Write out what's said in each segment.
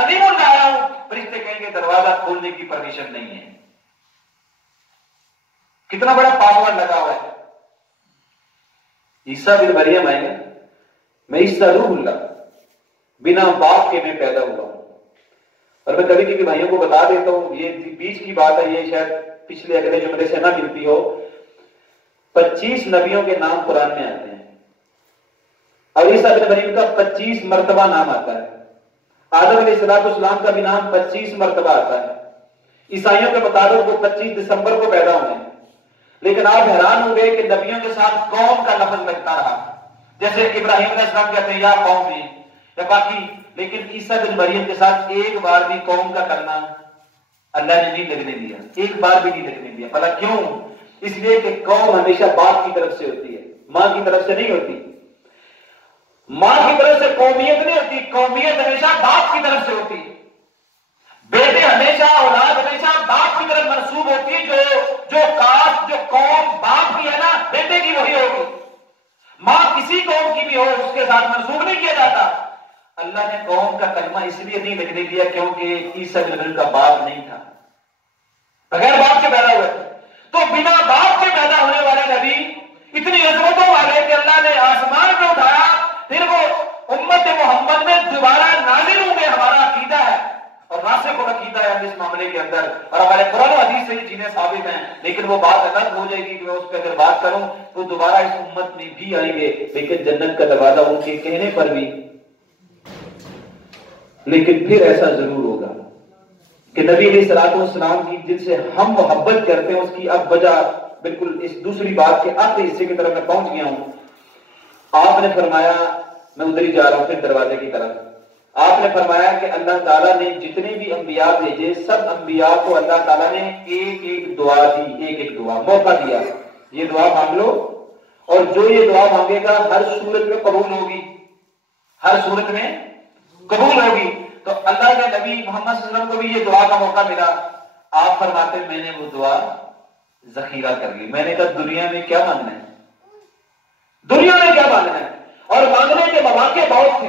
कलीमुल्लाह लाया हूं, फरिश्ते कहेंगे दरवाजा खोलने की परमिशन नहीं है। कितना बड़ा पासवर्ड लगा हुआ है। ईसा बिन मरियम आएंगे, मैं ईसा रूहुल्लाह, बिना बाप के मैं पैदा हुआ हूं। और मैं कभी कभी भाइयों को बता देता हूं, ये बीच की बात है, ये शायद पिछले अगले जुमले से ना मिलती हो। 25 नबियों के नाम कुरान में आते हैं और ईसा बिन मरियम का 25 मर्तबा नाम आता है। आदम अलैहिस्सलाम का भी नाम 25 मर्तबा आता है। ईसाइयों के मुताबिक वो 25 दिसंबर को पैदा हुए हैं। लेकिन आप हैरान हो गए कि नबियों के साथ कौम का लफ्ज लगता रहा। जैसे इब्राहिम अलैहिस्सलाम कहते हैं या कौमी या बाकी, लेकिन ईसा बिन मरियम के साथ एक बार भी कौम का करना अल्लाह ने नहीं लगने दिया, एक बार भी नहीं लगने दिया। भला क्यों? इसलिए कि कौम हमेशा बाप की तरफ से होती है, मां की तरफ से नहीं होती। मां की तरफ से कौमियत नहीं होती, कौमियत हमेशा बाप की तरफ से होती है। बेटे हमेशा, औलाद हमेशा बाप की तरफ मंसूब होती है। जो कास्ट, जो कौम बाप की है ना, बेटे की वही होगी। मां किसी कौम की भी हो उसके साथ मंसूब नहीं किया जाता। अल्लाह ने कौम का कलमा इसलिए नहीं लिखने दिया क्योंकि ईसा बिन मरियम का बाप नहीं था, बगैर बाप के पैदा हुए थे। तो बिना बाप के पैदा होने वाले नबी इतनी अजमतों वाले कि अल्लाह ने आसमान पे उठाया, फिर वो उम्मत मोहम्मद में दोबारा नाजिल होंगे। हमारा अकीदा है और रासिख अकीदा है इस मामले के अंदर, और हमारे कुरान और हदीस से ये चीजें साबित हैं। लेकिन वो बात अलग हो जाएगी कि मैं उस पर अगर बात करूं तो दोबारा इस उम्मत में भी आएंगे, लेकिन जन्नत का दरवाजा उनके कहने पर भी। लेकिन फिर ऐसा जरूर होगा कि नबी अलैहिस्सलाम की जिनसे हम मोहब्बत करते हैं उसकी अब वजह बिल्कुल इस दूसरी बात के आखिरी हिस्से की तरफ मैं पहुंच गया हूं। आपने फरमाया, मैं उधर ही जा रहा हूं फिर दरवाजे की तरफ। आपने फरमाया कि अल्लाह ताला ने जितने भी अंबिया भेजे, सब अंबिया को अल्लाह ताला ने एक एक दुआ दी, एक एक दुआ मौका दिया, ये दुआ मांग लो, और जो ये दुआ मांगेगा हर सूरत में कबूल होगी, हर सूरत में कबूल होगी। तो अल्लाह के नबी मोहम्मद सल्लल्लाहु अलैहि वसल्लम को भी ये दुआ का मौका मिला। आप फरमाते मैंने वो दुआ जखीरा कर ली। मैंने कहा दुनिया में क्या मांगना है, दुनिया में क्या मांगना है? और मांगने के मौके बहुत थे,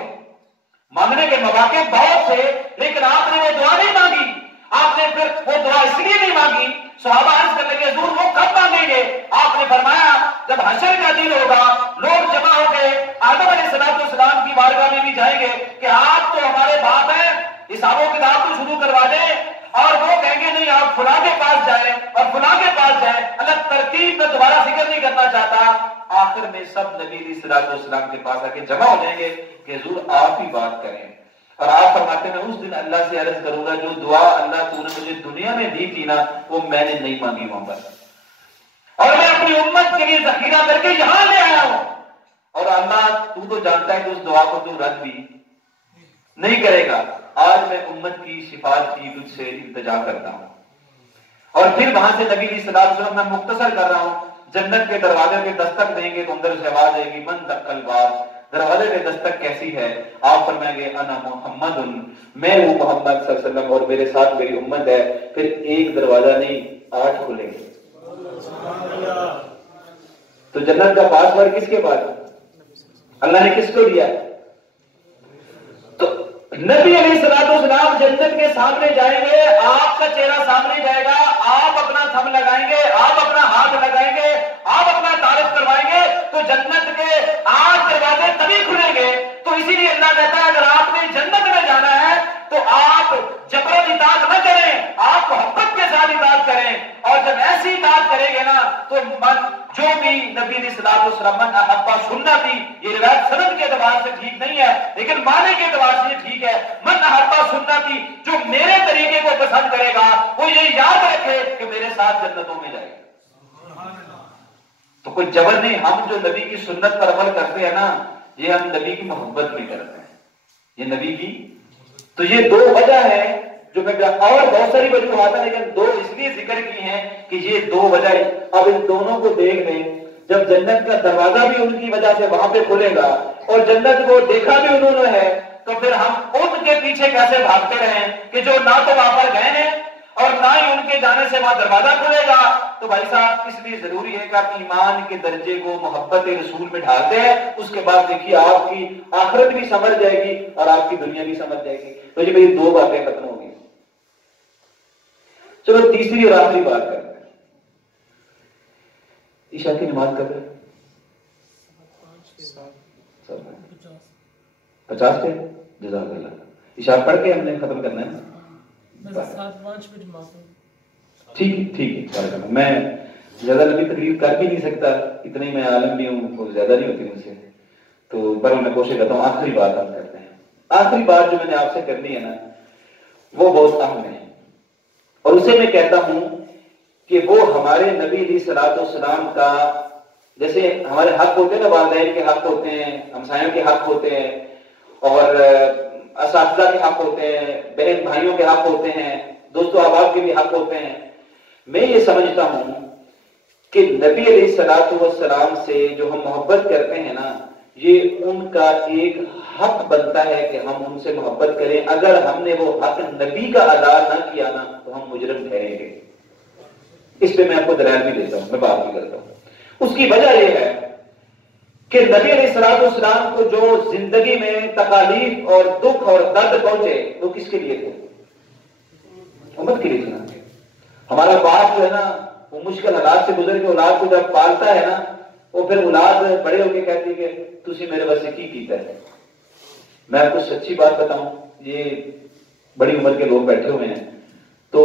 मांगने के मौके बहुत थे, लेकिन आपने वो दुआ नहीं मांगी। आपने फिर वो दुआ इसलिए नहीं मांगी, सहाबा अर्ज करने के हुजूर वो कब मांगेंगे? आपने फरमाया जब हशर का दिन होगा, लोग जमा हो गए, आदम अलैहिस्सलाम की बारगाह में भी जाएंगे कि आप तो हमारे बाप हैं, हिसाबों किताब तो शुरू करवा दें, और वो कहेंगे नहीं आप फुला के पास जाए और फुला के पास जाए। अलग तरतीब में दोबारा जिक्र नहीं करना चाहता। आखिर में सब नबी अलैहिस्सलाम के पास आके जमा हो जाएंगे कि हुजूर आप ही बात करें। और आप फरमाते हैं उस दिन अल्लाह से अर्ज करूंगा जो दुआ अल्लाह तूने मुझे दुनिया में दी थी ना, वो मैंने नहीं मांगी वहां पर, और मैं अपनी उम्मत के लिए जखीरा करके यहां ले आया हूं। और अल्लाह तू तो जानता है कि उस दुआ को तू रद्द भी नहीं करेगा। आज मैं उम्मत की शिफात की तुझसे इंतजार करता हूं। और फिर वहां से नबी सल्लल्लाहु अलैहि वसल्लम, मैं मुख्तसर कर रहा हूं, जन्नत के दरवाजे पे दस्तक देंगे तो अंदर से आवाज आएगी मन दक्कल बाब। दरवाजे पे दस्तक कैसी है? आप फरमाएंगे अना मुहम्मदुन, मैं हूं मोहम्मद सल्लल्लाहु अलैहि वसल्लम और मेरे साथ मेरी उम्मत है। फिर एक दरवाजा नहीं 8 खुलेंगे। तो जन्नत का पासवर्ड किसके पास? अल्लाह ने किसको दिया? तो नबी अलैहिस्सलाम जन्नत के सामने जाएंगे, आपका चेहरा सामने जाएगा, आप अपना थंब लगाएंगे, आप अपना हाथ लगाएंगे, आप अपना तारीफ करवाएंगे, तो जन्नत के 8 दरवाजे तभी खुलेंगे। तो इसीलिए अल्लाह कहता है अगर आपने जन्नत में जाना है तो आप जबरन इताअत न करें, आप मोहब्बत के साथ इताअत करें। और जब ऐसी इताअत करेंगे ना तो मन जो भी नबी सल्लल्लाहु अलैहि वसल्लम मन अहब्बा सुन्नती, ये रिवायत सनद के एतबार से ठीक नहीं है लेकिन माने के एतबार से ठीक है। मन अहब्बा सुन्नती, जो मेरे तरीके को पसंद करेगा वो ये याद रखे कि मेरे साथ जन्नतों में जाएगा। तो कोई जबर नहीं, हम जो नबी की सुन्नत पर अमल करते हैं ना, ये हम नबी की मोहब्बत में करते हैं, ये नबी की। तो ये 2 वजह है जो मैं, और बहुत सारी वजूहात है लेकिन 2 इसलिए जिक्र की हैं कि ये 2 वजह। अब इन दोनों को देख लें, जब जन्नत का दरवाजा भी उनकी वजह से वहां पे खुलेगा और जन्नत को देखा भी उन्होंने है, तो फिर हम उनके पीछे कैसे भागते रहें कि जो ना तो वहां पर गए हैं और ना ही उनके जाने से वहां दरवाजा खुलेगा। तो भाई साहब इसलिए जरूरी है कि आप ईमान के दर्जे को मोहब्बत रसूल में ढालते हैं, उसके बाद देखिए आपकी आखिरत भी समझ जाएगी और आपकी दुनिया भी समझ जाएगी। तो ये मेरी दो बातें खत्म होगी। चलो तीसरी और आखिरी बात करते हैं। ईशा की नमाज कब है? 50 पे जज़ाकल्लाह। ईशा पढ़ के हमने खत्म करना है। ठीक है। मैं ज्यादा लंबी तकलीफ कर भी नहीं सकता, इतना ही मैं आलम भी हूँ, वो ज्यादा नहीं होती मुझसे, तो पर मैं कोशिश करता हूँ। आखिरी बात हम करते हैं। आखिरी बात जो मैंने आपसे करनी है ना, वो बहुत अहम है और उसे मैं कहता हूं कि वो हमारे नबी अलैहिस्सलाम का, जैसे हमारे हक होते हैं ना, वालिदैन के हक होते हैं, हमसायों के हक होते हैं और असातिज़ा के हक होते हैं, बहन भाइयों के हक होते हैं, दोस्तों अहबाब के भी हक होते हैं। मैं ये समझता हूं कि नबी अलैहिस्सलाम से जो हम मोहब्बत करते हैं ना, ये उनका एक हक बनता है कि हम उनसे मोहब्बत करें। अगर हमने वो हक नबी का अदा ना किया ना तो हम मुजरिम ठहरेंगे। इस पे मैं आपको दलाल भी देता हूं, मैं बात भी करता हूं। उसकी वजह यह है कि नबी अलैहिस्सलाम को जो जिंदगी में तकालीफ और दुख और दर्द पहुंचे वो किसके लिए थे? उम्मत के लिए थे ना। हमारा बाप जो है ना, वो मुश्किल हालात से गुजर के औलाद को जब पालता है ना, वो फिर औलाद बड़े होके कहती है कि तुसी मेरे वास्ते की कीता है। मैं आपको सच्ची बात बताऊं, ये बड़ी उम्र के लोग बैठे हुए हैं, तो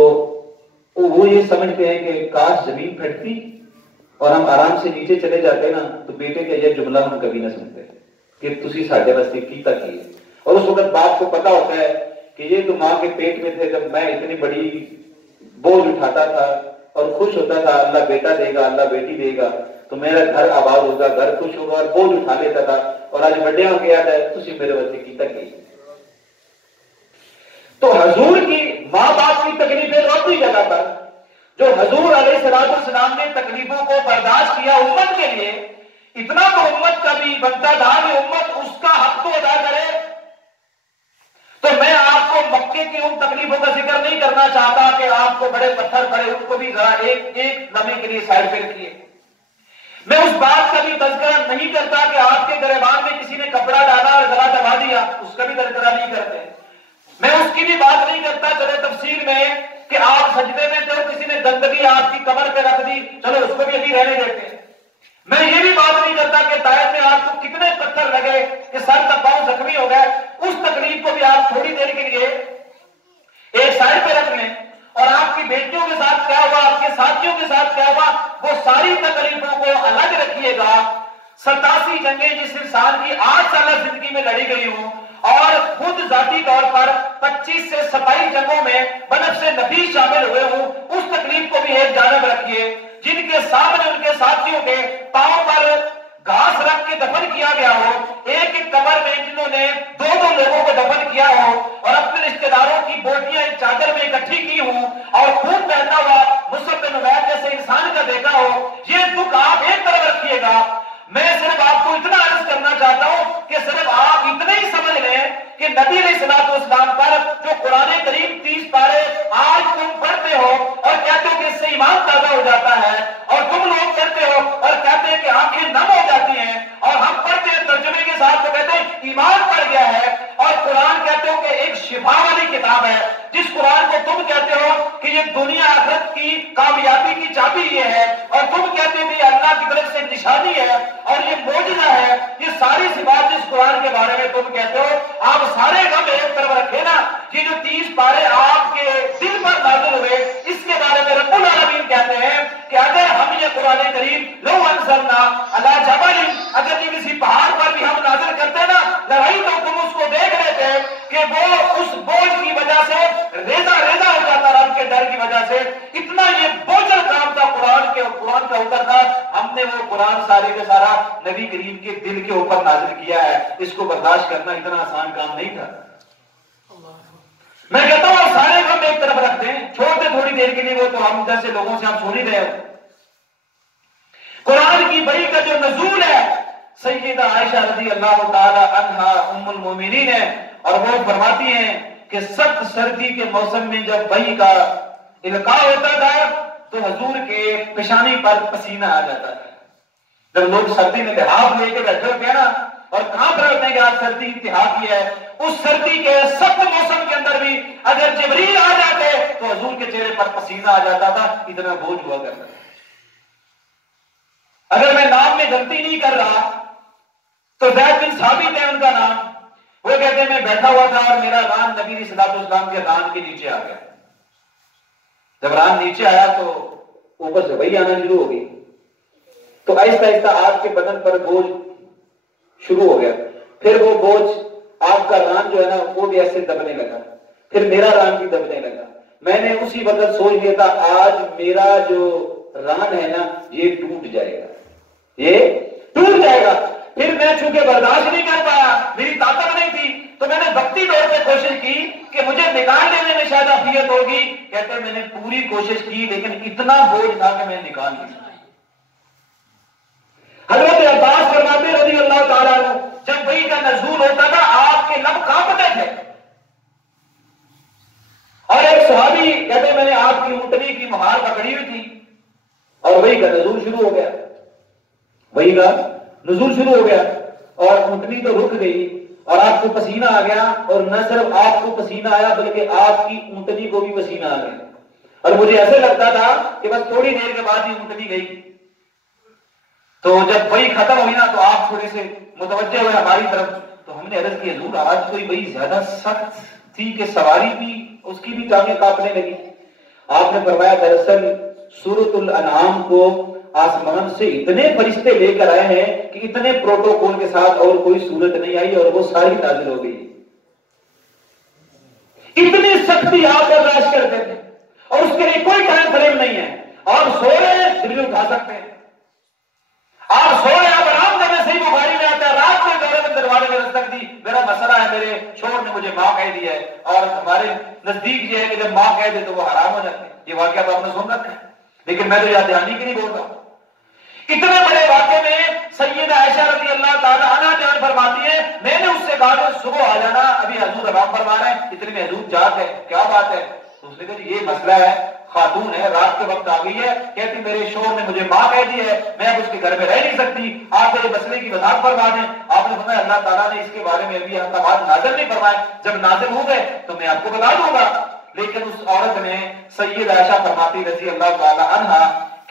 वो ये समझते हैं कि काश जमीन फटती और हम आराम से नीचे चले जाते ना, तो बेटे का यह जुमला हम कभी ना सुनते कि तुसी साढ़े वास्ते कीता की है। और उस वक्त बाप को पता होता है कि ये तो मां के पेट में थे जब मैं इतनी बड़ी बोझ उठाता था और खुश होता था, अल्लाह बेटा देगा, अल्लाह बेटी देगा, तो मेरा घर आबाद होगा, घर खुश होगा, और बोझ उठा लेता था। और आज बड़े होके याद है तुसी मेरे वास्ते कीता की। तो हजूर की मां बाप की तकलीफें दूसरी जगह पर, जो हजूर अलैहिस्सलाम ने तकलीफों को बर्दाश्त किया उम्मत के लिए, इतना तो उम्मत का भी बनता था कि उम्मत उसका हक तो अदा करे। तो मैं आपको मक्के की उन तकलीफों का जिक्र नहीं करना चाहता कि आपको बड़े पत्थर पड़े, उनको भी जरा एक लम्हे के लिए साइड पे रखिए। मैं उस बात का भी तज़किरा नहीं करता कि आपके गिरबान में किसी ने कपड़ा डाला और गला दबा दिया, उसका भी तज़किरा नहीं करते। मैं उसकी भी बात नहीं करता चले तफसीर में कि आप सजदे में थे, किसी ने गंदगी आपकी कमर पे रख दी, चलो उसको भी अभी रहने देते हैं। मैं ये भी बात नहीं करता कि तायब में आपको कितने पत्थर लगे कि सर तक पांव जख्मी हो गए, उस तकलीफ को भी आप थोड़ी देर के लिए एक साइड पे रख लें। और आपकी बेटियों के साथ क्या हुआ, आपके साथियों के साथ क्या हुआ, वो सारी तकलीफों को अलग रखिएगा। 87 जंगें जिस इंसान की 8 साल जिंदगी में लड़ी गई हूं और खुद जाती तौर पर 25 से 27 जंगों में बनफ से नबी शामिल हुए हूं, उस तकलीफ को भी एक जानब रखिए। जिनके सामने उनके साथियों के पांव पर घास रख के दफन किया गया हो, एक एक कब्र में जिन्होंने 2-2 लोगों को दफन किया हो और अपने रिश्तेदारों की बोटियां एक चादर में इकट्ठी की हो और खून बहता हुआ मुसअब बिन उमैर जैसे इंसान का देखा हो, ये दुख आप एक तरफ रखिएगा। मैं सिर्फ आपको इतना अर्ज करना चाहता हूं कि सिर्फ आप इतना ही समझ लें कि नबी अलैहिस्सलाम पर जो कुरान करीम 30 पारे आज तुम पढ़ते हो और कहते हो कि इससे ईमान ताजा हो जाता है, और तुम लोग कहते हो और कहते हैं कि आंखें नम हो जाती हैं, और हम पढ़ते हैं तर्जुमे के साथ तो कहते हैं ईमान पड़ गया है। और कुरान कहते हो कि एक शिफा वाली किताब है, जिस कुरान को तुम कहते हो कि ये दुनिया आखिरत की कामयाबी की चाबी ये है, और तुम कहते हो कि अल्लाह की तरफ से निशानी है और ये मौजज़ा है, ये सारी सिफात जिस कुरान के बारे में तुम कहते हो, आप सारे गम एक तरफ रखे ना। ये जो 30 पारे आपके दिल पर नाज़िल हुए, इसके बारे में रब्बुल आलमीन कहते हैं कि अगर हम ये कुरान करीम लो अंज़लना अला जबलिन, अगर ये किसी पहाड़ पर भी हम नाज़िल करते ना, लड़ाई तो तुम उसको देख लेते कि वो उस बोझ की वजह से रेजा रेजा हो जाता, रब के डर की वजह से। इतना ये बोझल काम था कुरान का उतरना। हमने वो कुरान सारे का सारा नबी करीम के दिल के ऊपर नाज़िल किया है, इसको बर्दाश्त करना इतना आसान काम नहीं था। मैं कहता हूं सारे हम एक तरफ रखते हैं, छोड़ते थोड़ी देर के लिए, वो तो हम जैसे लोगों से हम सुन ही रहे हो। कुरान की बही का जो नज़ूल है, सैयदा आयशा रज़ी अल्लाह ताला अन्हा उम्मुल मोमिनीन है, और वो फरमाती हैं कि सख्त सर्दी के मौसम में जब बही का इल्का होता था तो हजूर के पेशानी पर पसीना आ जाता था। जब लोग सर्दी में लिहाफ लेके बैठे होते हैं ना और कांप रहे होते हैं कि आज सर्दी इत्तिहाद की है, उस सर्दी के सख्त मौसम के अंदर भी अगर जिब्रील आ जाते तो हजूर के चेहरे पर पसीना आ जाता था, इतना बोझ हुआ करता था। अगर मैं नाम में गलती नहीं कर रहा तो ज़ैद बिन साबित है उनका नाम, वो कहते हैं मैं बैठा हुआ था और मेरा रान नबी सल्लल्लाहु के रान के नीचे आ गया। जब रान नीचे आया तो ऊपर से वही आना शुरू हो गई, तो आहिस्ता आहिस्ता आपके बदन पर बोझ शुरू हो गया। फिर वो बोझ आपका रान जो है ना वो भी ऐसे दबने लगा, फिर मेरा रान भी दबने लगा। मैंने उसी वक्त सोच लिया था आज मेरा जो रान है ना ये टूट जाएगा, ये टूट जाएगा। फिर मैं चूंकि बर्दाश्त नहीं कर पाया, मेरी ताकत नहीं थी, तो मैंने वक्ती तौर पे कोशिश की कि मुझे निकाल लेने में शायद अफियत होगी। कहते हैं मैंने पूरी कोशिश की लेकिन इतना बोझ था कि मैं निकाल नहीं सका। हजरत अब्बास फरमाते रज़ी अल्लाह ताला अन्हु, जब वही का नज़ूल होता था आपके लब कांपते थे। और एक सहाबी कहते मैंने आपकी ऊँटनी की मुहार पकड़ी हुई थी और वही का नज़ूल शुरू हो गया, वही का नज़ूल शुरू हो गया और ऊँटनी तो रुक गई और आपको पसीना आ गया, और न सिर्फ आपको पसीना आया बल्कि आपकी ऊँटनी को भी पसीना आ गया। और मुझे ऐसे लगता था कि बस थोड़ी देर के बाद ही ऊँटनी गई। तो जब वही खत्म हुई ना तो आप थोड़े से मुतवज्जे हुए हमारी तरफ, तो हमने अर्ज की हजूर आज कोई बड़ी ज्यादा सख्त थी कि सवारी भी उसकी भी टांगें कांपने लगी। आपने फरमाया दरअसल सूरतुल अनआम को आसमान से इतने फरिश्ते लेकर आए हैं कि इतने प्रोटोकॉल के साथ और कोई सूरत नहीं आई और वो सारी नाजिल हो गई। इतनी सख्ती आप बर्दाश्त करते थे और उसके लिए कोई टाइम फ्रेम नहीं है। आप सो रहे हैं जिब्रील उठा सकते हैं, आप सो रहे हैं, आप आराम करने सही बुखारी में आता है, रात को दौरे में दरवाजे में दस्तक दी, मेरा मसला है, मेरे शोर ने मुझे मां कह दिया है। और हमारे नजदीक ये है कि जब मां कह दे तो वो हराम हो जाते हैं। ये वाकया तो आपने सुन रखा है, लेकिन मैं तो याद दहानी की नहीं बोल रहा। इतने बड़े वाक़े में सैयदा आयशा रज़ी अल्लाह ताला अन्हा जान फरमाती है मैंने उससे कहा कि सुबह आ जाना, अभी हजूर आराम फरमा रहे हैं, इतने में हजूर जाग है, क्या बात है? तो उसने कहा ये मसला है, खातून है, रात के वक्त आ गई है, कहती मेरे शोर ने मुझे मां कह दी है, मैं अब उसके घर में रह नहीं सकती, आप मेरे मसले की वजाहत फरमा दें। आपने फरमाया अल्लाह ताला ने इसके बारे में अभी अहकाम नाज़िल नहीं फरमाए, जब नाज़िल हो गए तो मैं आपको बता दूंगा। लेकिन उस औरत ने सैयदा आयशा फरमाती रज़ी अल्लाह ताला अन्हा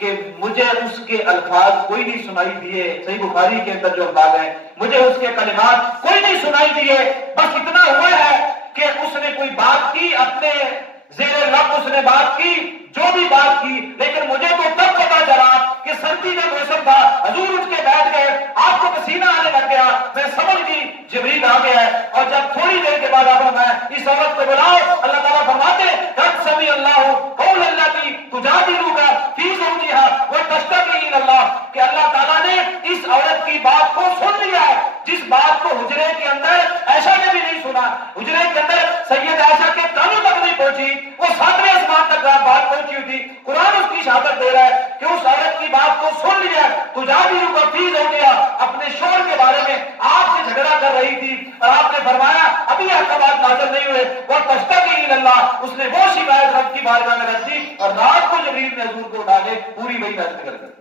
कि मुझे उसके अल्फाज कोई नहीं सुनाई दिए, सही बुखारी के अंदर जो अल्फाज है मुझे उसके कलिमात कोई नहीं सुनाई दिए, बस इतना हुआ है कि उसने कोई बात की, अपने ज़ेरे लब उसने बात की, जो भी बात की, लेकिन मुझे तो तब पता चला कि सर्दी का मौसम था, हजूर उठ के बैठ गए, आपको पसीना आने लग गया, मैं समझ गई जिब्रील आ गया है। और जब थोड़ी देर के बाद आपने मैं इस औरत को बुलाओ, अल्लाह ताला फरमाते कद समी अल्लाह कौल अल्लाती तुजादिलुका फी ज़ौजिहा व तश्तकी इलल्लाह, कि अल्लाह ताला ने इस औरत की बात को सुन लिया है, जिस बात को हुजरे के अंदर आयशा ने भी नहीं सुना, हुजरे के अंदर सैयद आयशा के कानों तक नहीं पहुंची, वो 7वें आसमान तक बात पहुंची हुई थी। कुरान उसकी शहादत दे रहा है कि उस औरत की बात को सुन लिया, तुजादिलुका फी ज़ौजिहा, अपने शोहर के बारे में आपसे झगड़ा कर रही थी और आपने फरमाया अभी अहकाम नाज़िल नहीं हुए, वो तश्तकी इलल्लाह, उसने वो शिकायत रब की बारगाह में रख दी और रात को जिब्रील ने हजूर को उठा के पूरी वही नाज़िल कर दी।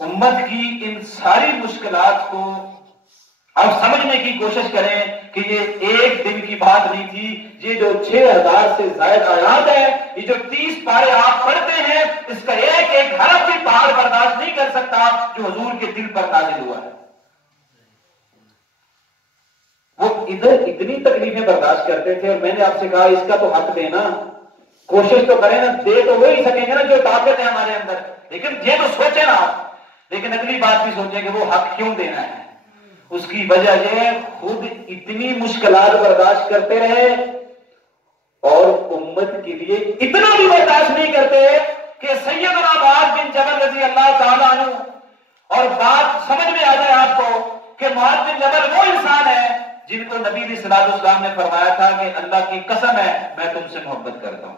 उम्मत की इन सारी मुश्किलात को अब समझने की कोशिश करें कि ये एक दिन की बात नहीं थी। ये जो 6000 से ज्यादा आयात है, ये जो 30 पारे आप पढ़ते हैं, इसका एक एक हरफ भी पहाड़ बर्दाश्त नहीं कर सकता जो हुजूर के दिल पर नाज़िल हुआ है। वो इधर इतनी तकलीफें बर्दाश्त करते थे और मैंने आपसे कहा इसका तो हक देना, कोशिश तो करें ना, दे तो वही सकेंगे ना जो ताकत है हमारे अंदर, लेकिन ये तो सोचे ना आप। लेकिन अगली बात भी सोचें कि वो हक क्यों देना है। उसकी वजह यह खुद इतनी मुश्किलात बर्दाश्त करते रहे और उम्मत के लिए इतना भी बर्दाश्त नहीं करते कि सैयदना मुआज़ बिन जबल रज़ी अल्लाह ताला अन्हु, और बात समझ में आ जाए आपको कि मुआज़ बिन जबल वो इंसान है जिनको नबी सल्लल्लाहु अलैहि वसल्लम ने फरमाया था कि अल्लाह की कसम है मैं तुमसे मोहब्बत करता हूं।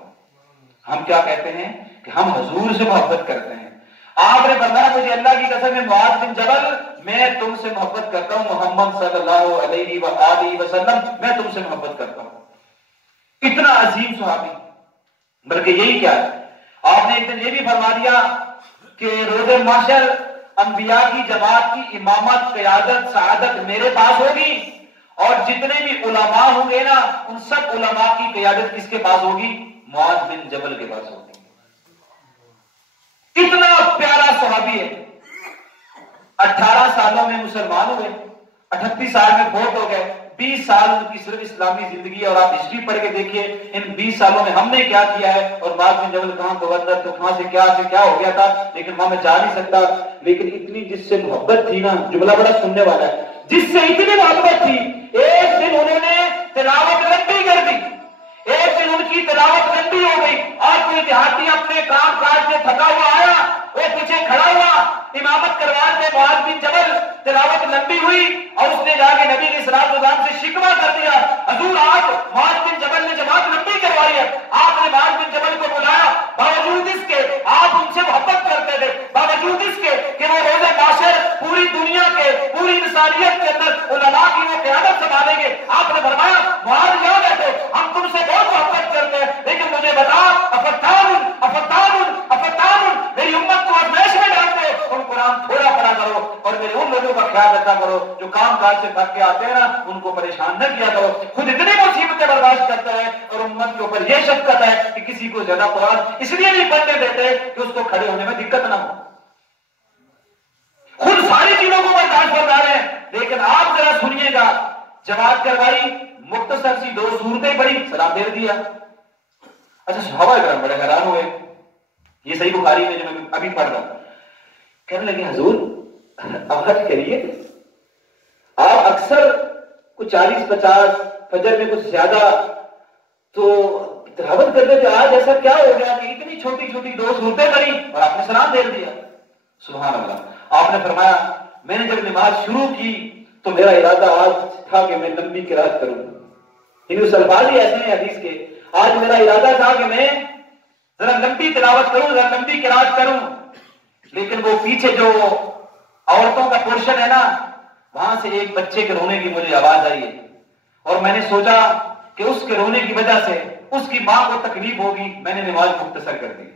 हम क्या कहते हैं कि हम हुजूर से मोहब्बत करते हैं। आपने फरमाया मुझे अल्लाह की कसम है मुआज़ बिन जबल मैं तुमसे मोहब्बत करता हूं, मोहम्मद सल्लल्लाहु अलैहि वसल्लम मैं तुमसे मोहब्बत करता हूं। इतना अजीम सहाबी, बल्कि यही क्या है, आपने एक दिन ये भी फरमा दिया कि रोज़े माशर अंबिया की जमात की इमामत, क़यादत, सआदत मेरे पास होगी और जितने भी उलमा होंगे ना उन सब उलमा की क़यादत किसके पास होगी? मुआज़ बिन जबल के पास होगी। कितना प्यारा सहाबी है, 18 सालों में मुसलमान हुए, 38 साल में फोत हो गए, 20 साल उनकी सिर्फ इस्लामी जिंदगी। और आप हिस्ट्री पढ़ के देखिए इन 20 सालों में हमने क्या किया है। और मुआज़ बिन जबल कहां गवर्नर, तो कहां से क्या हो गया था, लेकिन वहां मैं जा नहीं सकता। लेकिन इतनी जिससे मोहब्बत थी ना, जुमला बड़ा सुनने वाला है, जिससे इतनी मोहब्बत थी, एक दिन उन्होंने तिलावत लंबी कर दी, एक दिन उनकी तिलावत लंबी हो गई और कोई देहाती अपने काम काज से थका हुआ आया, वो पीछे खड़ा हुआ, इमामत करवाते मुआज़ बिन जबल, तिलावत लंबी हुई और उसने जाके नबी अलैहिस्सलाम से शिकवा कर दिया, हुजूर आज मुआज़ बिन जबल ने जमात लंबी करवाई है। आपने मुआज़ बिन जबल को बुलाया, बावजूद इसके आप उनसे मोहब्बत करते थे, बावजूद इसके कि वो रोज़े माशर पूरी दुनिया के, पूरी इंसानियत के अंदर उलमा की वो क़यादत संभालेंगे। आपने फरमाया मुआज़ याद है तो हम तुमसे बहुत मोहब्बत करते हैं, लेकिन मुझे बता अफतानुन अफतानुन अफतानुन, मेरी उम्मत को आज़माइश में डालते हो, उन कुरान थोड़ा पढ़ा करो और मेरे उन लोगों का ख्याल रखा करो जो काम काज से थक के आते हैं ना, उनको परेशान न किया करो। खुद इतनी मुसीबतें बर्दाश्त करता है और उम्मत के ऊपर यह शफ़क़त है कि किसी को ज्यादा कुरान इसलिए नहीं पढ़ने देते कि उसको खड़े होने में दिक्कत ना हो। खुद सारी चीजों को बर्दाश्त कर रहे हैं, लेकिन आप जरा सुनिएगा, जमात करवाई, मुख्तसर सी 2 सूरतें पढ़ी, सलाम दे दिया। अच्छा, सहाबा किराम बड़े हैरान हुए, ये सही बुखारी में जो मैं अभी पढ़ रहा, कहने लगे हुजूर आवाज करिए, आप अक्सर कुछ 40-50 फजर में कुछ ज्यादा तो तिलावत करते थे, आज ऐसा क्या हो गया कि इतनी छोटी छोटी 2 सूरतें पढ़ी और आपने सलाम दे दिया? सुभान अल्लाह। आपने फरमाया मैंने जब नमाज शुरू की तो मेरा इरादा आज था कि मैं लंबी किरात करूं, इन अल्फाज ही ऐसे हैं हदीस के, आज मेरा इरादा था कि मैं जरा लंबी तिलावत करूं, जरा लंबी किरात करूं, लेकिन वो पीछे जो औरतों का पोर्शन है ना, वहां से एक बच्चे के रोने की मुझे आवाज आई है और मैंने सोचा कि उसके रोने की वजह से उसकी मां को तकलीफ होगी, मैंने नमाज मुख्तसर कर दी।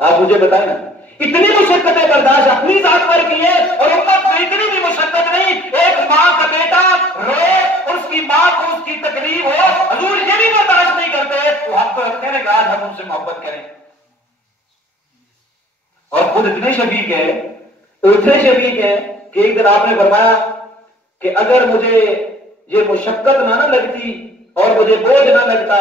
आप मुझे बताएं ना, इतनी मुशक्कतें बर्दाश्त अपनी जात पर की है और उम्मत में इतनी भी मुशक्कत नहीं, एक मां का बेटा रोए, उसकी मां को उसकी तकलीफ हो, हुजूर ये भी बर्दाश्त नहीं करते, तो हम तो रखते हैं कि आज हम उनसे मोहब्बत करें। और खुद इतने शफीक है, इतने शफीक है कि एक दिन आपने फरमाया कि अगर मुझे ये मुशक्कत ना लगती और मुझे बोझ ना लगता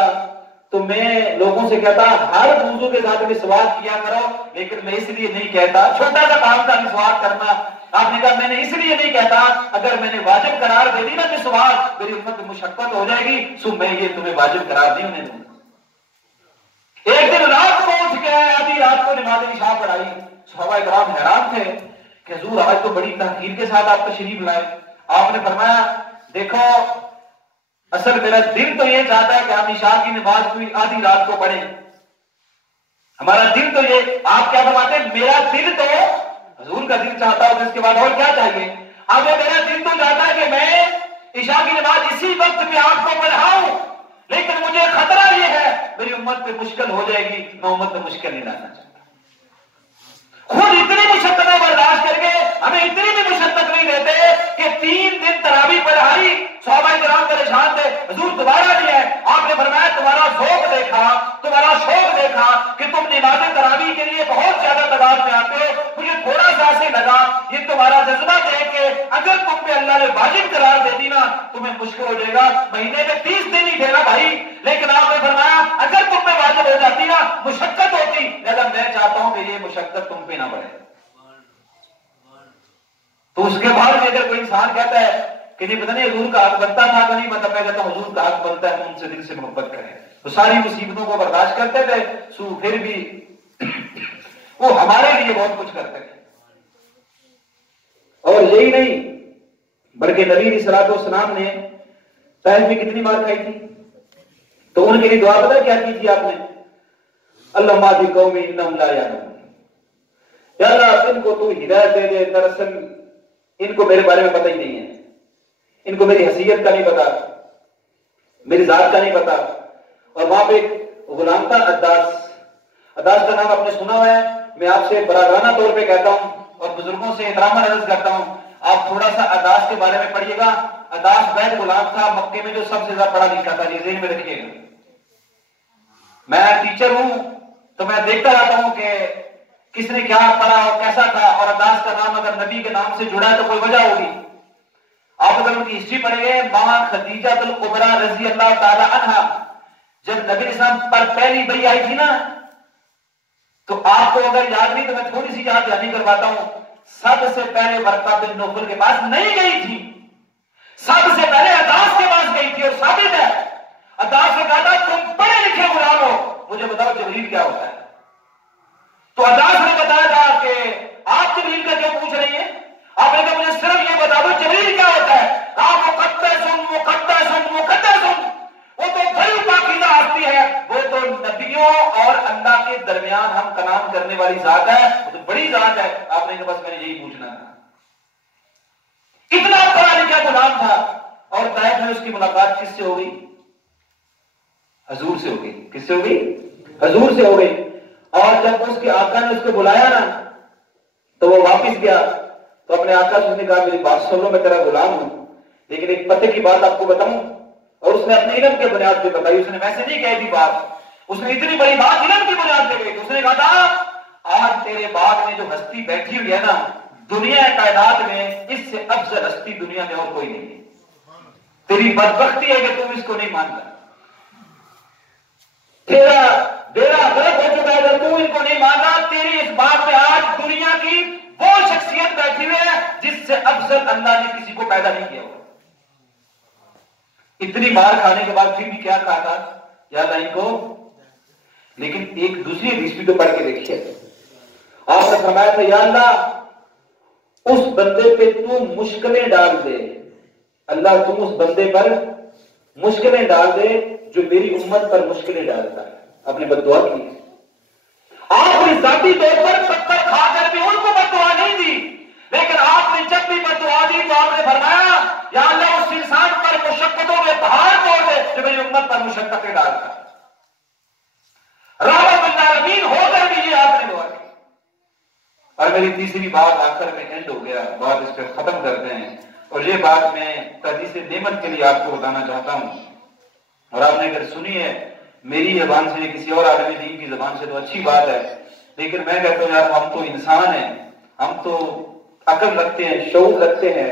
तो मैं लोगों से कहता हर वुज़ू के साथ मिसवाक किया करो, लेकिन मैं इसलिए नहीं कहता, छोटा सा काम था मिसवाक करना, आपने कहा मैंने इसलिए नहीं कहता, अगर मैंने वाजिब करार दे दी ना मिसवाक, मेरी उम्मत में मुशक्कत हो जाएगी, सो मैं ये तुम्हें वाजिब करार नहीं होने दूंगा। एक दिन रात को उठ के आधी रात को नमाज़ इशा पढ़ाई, सहाबा इकराम हैरान थे कि हुजूर आज तो बड़ी तहकीर के साथ आप तशरीफ लाए। आपने फरमाया देखो असल मेरा दिल तो ये चाहता है कि हम इशा की नमाज कोई आधी रात को पढ़ें, हमारा दिल तो ये, आप क्या फरमाते हैं, मेरा दिल तो हुजूर का दिल चाहता है, इसके बाद और क्या चाहिए? अब मेरा दिल तो चाहता है कि मैं इशा की नमाज इसी वक्त में आपको पढ़ाऊं, लेकिन मुझे खतरा ये है मेरी उम्मत पे मुश्किल हो जाएगी, मैं उम्मत पे मुश्किल नहीं लाना चाहता। खुद इतनी मुशक्कतें बर्दाश्त करके हमें इतनी भी मुशक्कत नहीं देते कि 3 दिन तरावी पढ़ाई, सहाबा किराम परेशान थे, हुजूर दोबारा नहीं है। आपने फरमाया तुम्हारा शौक देखा, तुम्हारा शौक देखा कि तुम नमाज तरावी के लिए बहुत ज्यादा तादाद में आते हो, मुझे थोड़ा सा ऐसे लगा ये तुम्हारा जज्बा देख के अगर तुम पे अल्लाह ने वाजिब करार दे दी ना तुम्हें मुश्किल हो जाएगा, महीने में 30 दिन ही देना भाई, लेकिन आपने फरमाया अगर तुम पे वाजिब हो जाती ना मुशक्कत होती, लेकिन मैं चाहता हूं कि ये मुशक्कत तुम पे ना बढ़े। तो उसके बाद में अगर कोई इंसान कहता है कि नहीं पता नहीं हुजूर का हक बनता था कि नहीं, मतलब मैं कहता हूं हुजूर का हक बनता है, उनसे दिल से मोहब्बत करें, तो सारी मुसीबतों को बर्दाश्त करते थे, सो फिर भी वो हमारे लिए बहुत कुछ करते थे। और यही नहीं बल्कि नबी अलैहिस्सलातु वस्सलाम ने ताइफ में कितनी मार खाई थी, तो उनके लिए दुआ पता क्या की थी आपने? अल्लाह मादी कौमी इन्नहुम ला यालून, या अल्लाह इनको तू हिदायत दे दे, दरअसल इनको मेरे बारे में पता ही नहीं है, इनको मेरी हैसियत का नहीं पता, मेरी जात का नहीं पता। और वहां पे गुलाम था अद्दास। अद्दास का नाम आपने सुना हुआ है। मैं आपसे बरादाना तौर पे कहता हूं और बुजुर्गों से एहतराम अर्ज करता हूं, आप थोड़ा सा अद्दास के बारे में पढ़िएगा। अद्दास वैद गुलाम था मक्के में जो सबसे ज्यादा पढ़ा लिखा था, जेहन में रखिएगा। मैं टीचर हूं तो मैं देखता रहता हूं कि किसने क्या पढ़ा और कैसा था, और अद्दास का नाम अगर नबी के नाम से जुड़ा है तो कोई वजह होगी। आप अगर उनकी हिस्ट्री पढ़ेंगे, मां खदीजातुल कुबरा रजी अल्लाह ताला अन्हा जब नबी इस्लाम पर पहली बई आई थी ना, तो आपको अगर याद नहीं तो मैं थोड़ी सी याद दहानी करवाता हूं। सबसे पहले वर्का बिन नौफल के पास नहीं गई थी, सबसे पहले अद्दास के पास गई थी। और साबित है, अद्दास ने कहा था तुम पढ़े लिखे गुलाम हो, मुझे बताओ जबरील क्या होता है। तो अद्दास ने बताया था कि आप जबरील का क्यों पूछ रही हैं, आपने कहा मुझे सिर्फ ये बता दो जबरील क्या होता है। कहा मुकद्दसुन मुकद्दसुन मुकद्दसुन, वो तो बड़ी पाकीज़ा हस्ती है, वो तो नबियों और अल्लाह के दरमियान हम कलाम करने वाली जात है, वो तो बड़ी जात है। आपने कहा बस मैंने यही पूछना था। इतना पढ़ा लिखा गुलाम था। और ताइफ में उसकी मुलाकात किससे हो गई? हजूर से हो गई। किससे हो गई? हजूर से हो गई। और जब उसके आका ने उसको बुलाया ना, तो वो वापिस गया तो अपने आका से उसने कहा मेरी बात सुन लो, मैं तेरा गुलाम हूं, लेकिन एक पते की बात आपको बताऊं। और उसने अपने इल्म के बुनियाद पे बताई, उसने वैसे नहीं कही थी बात, उसने इतनी बड़ी बात इल्म की बुनियाद पे कही। उसने कहा था आज तेरे बाग में जो हस्ती बैठी हुई है ना, दुनिया कायनात में इससे अफजल हस्ती दुनिया में और कोई नहीं है। तेरी बदबख्ती है कि तुम इसको नहीं मानता, तेरा बेड़ा गर्क हो चुका है अगर तू इनको नहीं मानता। तेरी इस बात में आज दुनिया की वो शख्सियत बैठी हुई है जिससे अफजल अल्लाह ने किसी को पैदा नहीं किया हुआ। इतनी मार खाने के बाद फिर भी क्या कहा था याद आई को। लेकिन एक दूसरी हदीस भी तो पढ़ के देखिए, आपने फरमाया था या अल्लाह उस बंदे पे तू मुश्किलें डाल दे, अल्लाह तुम उस बंदे पर मुश्किलें डाल दे जो मेरी उम्मत पर मुश्किलें डालता है। आपने बद्दुआ की। आपने जाती तौर पर पत्थर खाकर भी उनको बद्दुआ नहीं दी, लेकिन आपने जब भी बद्दुआ दी तो आपने फरमाया या अल्लाह उस इंसान पर मुशक्कतों के पहाड़ तोड़ दे जो मेरी उम्मत पर मुशक्कतें डालता है। रहमतुल आलमीन होकर भी ये आपने दुआ की। और मेरी तीसरी बात आखिर में एंड हो गया, बात इस पर खत्म करते हैं। और ये बात मैं तहदीस नेमत के लिए आपको बताना चाहता हूं, और आपने अगर सुनी है मेरी जबान से किसी और आदमी दीन की जबान से तो अच्छी बात है, लेकिन मैं कहता हूं यार हम तो इंसान हैं, हम तो अकल रखते हैं, शऊर रखते हैं।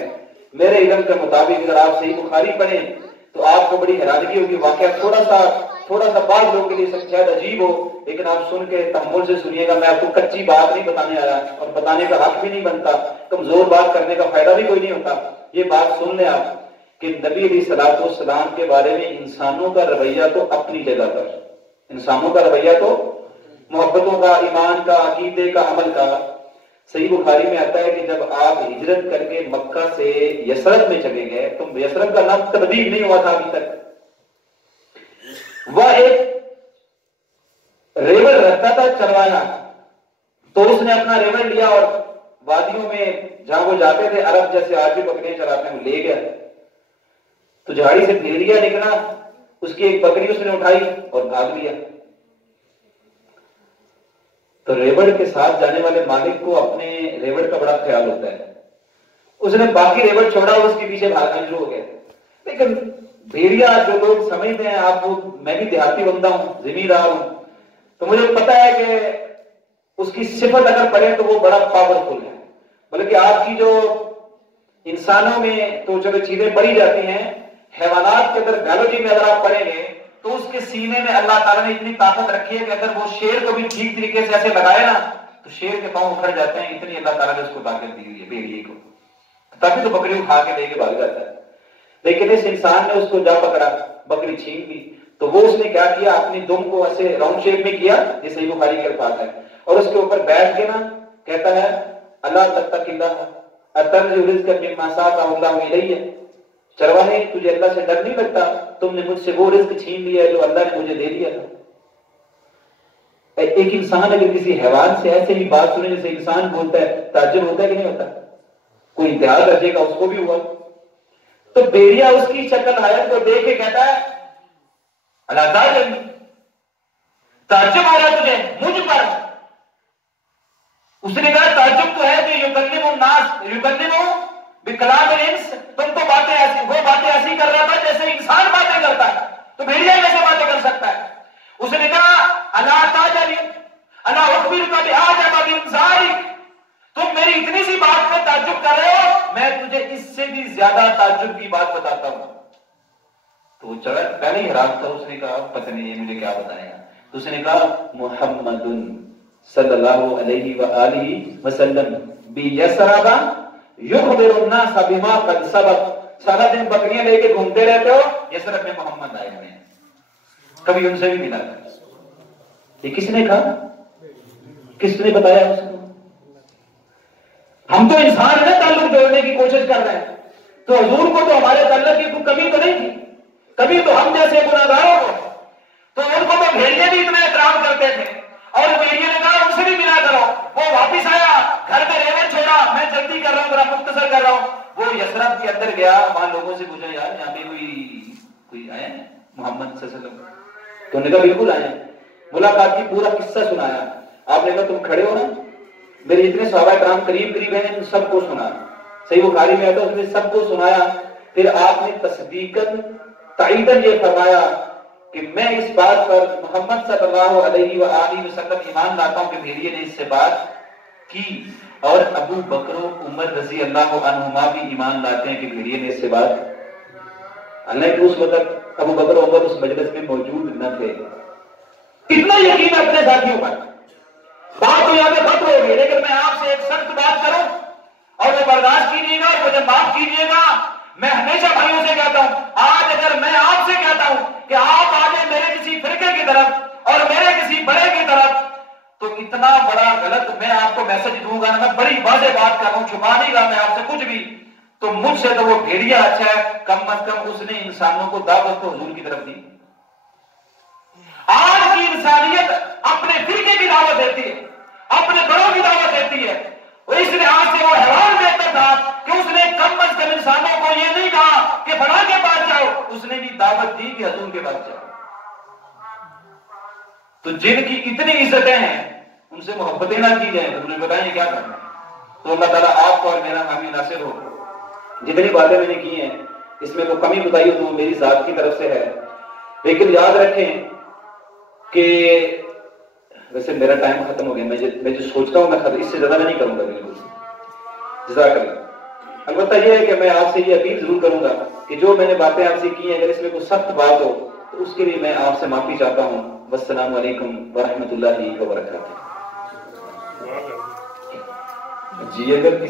मेरे इल्म के मुताबिक अगर आप सही बुखारी पढ़ें तो आपको बड़ी हैरानगी होगी। वाकया थोड़ा सा बात लोगों के लिए शायद अजीब हो, लेकिन आप सुन के तहम्मुल से सुनिएगा। मैं आपको कच्ची बात नहीं बताने आया और बताने का हक भी नहीं बनता, कमजोर बात करने का फायदा भी कोई नहीं होता। ये बात सुन ले आप कि नबी अलैहिस्सलाम के बारे में इंसानों का रवैया तो अपनी जगह पर, इंसानों का रवैया तो मोहब्बतों का, ईमान का, अकीदे का, अमल का। सही बुखारी में आता है कि जब आप हिजरत करके मक्का से यसरब में चले गए, तो यसरब का नाम तब्दील नहीं हुआ था अभी तक। वह एक रेवल रहता था चरवाया, तो उसने अपना रेवल लिया और वादियों में जहां वो जाते थे, अरब जैसे आज भी बकरियां चराते हैं, वो ले गया। तो झाड़ी से भेड़िया निकला, उसकी एक बकरी उसने उठाई और भाग लिया। तो रेवड़ के साथ जाने वाले मालिक को अपने रेवड़ का बड़ा ख्याल होता है। उसने बाकी रेवड़ छोड़ा और उसके पीछे भागना शुरू हो गया। लेकिन भेड़िया जो लोग समझते हैं, आप वो, मैं भी देहाती बंदा हूं, जमींदार हूं, तो मुझे पता है कि उसकी सिफत अगर पढ़े तो वो बड़ा पावरफुल है। बल्कि आपकी जो इंसानों में तो चलो चीजें पढ़ी जाती हैं, हैवानात के अंदर बायोलॉजी में अगर आप पढ़ेंगे तो उसके सीने में अल्लाह ताला ने इतनी ताकत रखी है कि अगर वो शेर को भी ठीक तरीके से ऐसे लगाए ना तो शेर के पांव उखड़ जाते हैं। इतनी अल्लाह ताला ने उसको ताकत दी हुई है भेड़िए को, तभी तो बकरी उठा के लेके भाग जाता है। लेकिन इस इंसान ने उसको जा पकड़ा, बकरी छीन ली, तो वो उसने क्या किया, अपनी दुम को ऐसे राउंड शेप में किया जैसे बुखारी के अल्फाज है, और उसके ऊपर बैठ के ना कहता है अल्लाह तत्तकिल्लाह अतर्जु रिज़्क़ मिम्मा साक़अल्लाहु इलैहि, चरवाहे तुझे अल्लाह से डर नहीं लगता, तुमने मुझसे वो रिज़्क़ छीन लिया जो अल्लाह ने मुझे दे दिया था। एक इंसान अगर किसी हैवान से ऐसे ही बात सुने जैसे इंसान बोलता है, ताज्जुब होता है कि नहीं होता? कोई इत्तेहाद रखेगा, उसको भी हुआ। तो भेड़िया उसकी शक्ल हालत को देख के कहता है अल्लाह ताला, ताज्जुब हो रहा है तुझे मुझ पर? उसने कहा ताज्जुब तो है कि युकल्लिमु नास युकल्लिमु बिकलामिल इंस, तुम तो बातें ऐसी, वो बातें ऐसी कर रहा था जैसे इंसान बातें करता है, तो भेड़िया कैसे बातें कर सकता है? उसने कहा अला ताजली अला उखबिरुका बिहाजा बिंजारिक, तुम मेरी इतनी सी बात पे ताज्जुब कर रहे हो, मैं तुझे इससे भी ज्यादा ताज्जुब की बात बताता हूं। तो वो चढ़ा, पहले ही हैरान था। उसने कहा पता नहीं ये मुझे क्या बताएगा। तो उसने कहा मुहम्मदुन सल्लल्लाहु अलैहि व आलिहि वसल्लम बियसरबा युखबिरुन नास बिमा कद सबक, सारा दिन बकरियां लेके घूमते रहते हो, यसरब में मोहम्मद आए हुए हैं, कभी उनसे भी मिला? ये किसने कहा? किसने बताया उसको? हम तो इंसान है, ताल्लुक जोड़ने की कोशिश कर रहे हैं, तो हुजूर को तो हमारे ताल्लुक की कोई कमी तो नहीं थी, कभी तो हम जैसे गुनाहगारों को, तो उनको तो भेड़िए भी इतना एहतराम करते थे, और भेड़िए ने कहा उनसे भी मिला करो। वो वापिस आया, घर में रेवर छोड़ा, मैं जल्दी कर रहा हूं, जरा मुख्तसर कर रहा हूं। वो यसरब के अंदर गया, वहां लोगों से पूछा यार यहाँ पे कोई आए मोहम्मद सल्लल्लाहु अलैहि वसल्लम? तो उन्होंने कहा बिल्कुल आए। मुलाकात की पूरा किस्सा सुनाया। आपने कहा तुम खड़े हो ना, मेरे जितने सहाबा किराम करीब करीब हैं उन सबको सुना। सही बुखारी में आता है, उसने सबको सुनाया। फिर आपने तस्दीकन ताईदन ये फरमाया कि मैं इस बात पर मोहम्मद सल्लल्लाहु अलैहि व आलिहि वसल्लम ईमान लाता हूं कि भेड़िए ने इससे बात की, और अबू बकर उमर रजी अल्लाह अन्हुमा भी ईमान लाते हैं कि भेड़िए ने इससे बात। हालांकि उस वक्त अबू बकर उमर उस मजलिस में मौजूद न थे। इतना यकीन अपने साथियों पर। बात तो यहां पे खत्म हो गई, लेकिन मैं आपसे एक सख्त बात करूं और वो बर्दाश्त कीजिएगा और मुझे माफ कीजिएगा। मैं हमेशा भाइयों से कहता हूं, आज अगर मैं आपसे कहता हूं कि आप आगे मेरे किसी फिरके की तरफ और मेरे किसी बड़े की तरफ, तो इतना बड़ा गलत मैं आपको मैसेज दूंगा ना, मैं बड़ी वाज़ेह बात कर रहा हूं, छुपा नहीं रहा मैं आपसे कुछ भी, तो मुझसे तो वो भेड़िया अच्छा है, कम अज कम उसने इंसानों को दावत तो हुजूर की तरफ दी। आज की इंसानियत अपने फिरके की दावत देती है, अपने बड़ों की दावत देती है। और इस लिहाज से वो हैरान बेहतर था कि उसने कम अज कम इंसानों को ये नहीं कहा कि फला के पास जाओ, उसने भी दावत दी कि हुजूर के पास जाओ। तो जिनकी इतनी इज्जतें हैं उनसे मोहब्बतें ना की जाए, उन्हें बताइए क्या करना है। तो अल्लाह ताला आपको और मेरा हामी नासिर हो। जितनी बातें मैंने की हैं इसमें वो कमी बताई हो तो मेरी जात की तरफ से है, लेकिन याद रखें कि वैसे मेरा टाइम खत्म हो गया। मैं जो सोचता हूं मैं इससे ज्यादा नहीं करूंगा बिल्कुल। जज़ाकल्लाह। अलबत्ता यह है कि मैं आपसे ये अपील जरूर करूंगा कि जो मैंने बातें आपसे की हैं, अगर इसमें कोई सख्त बात हो तो उसके लिए मैं आपसे माफी चाहता हूं। वस्सलामु अलैकुम वरहमतुल्लाहि वबरकातुहू। जी अगर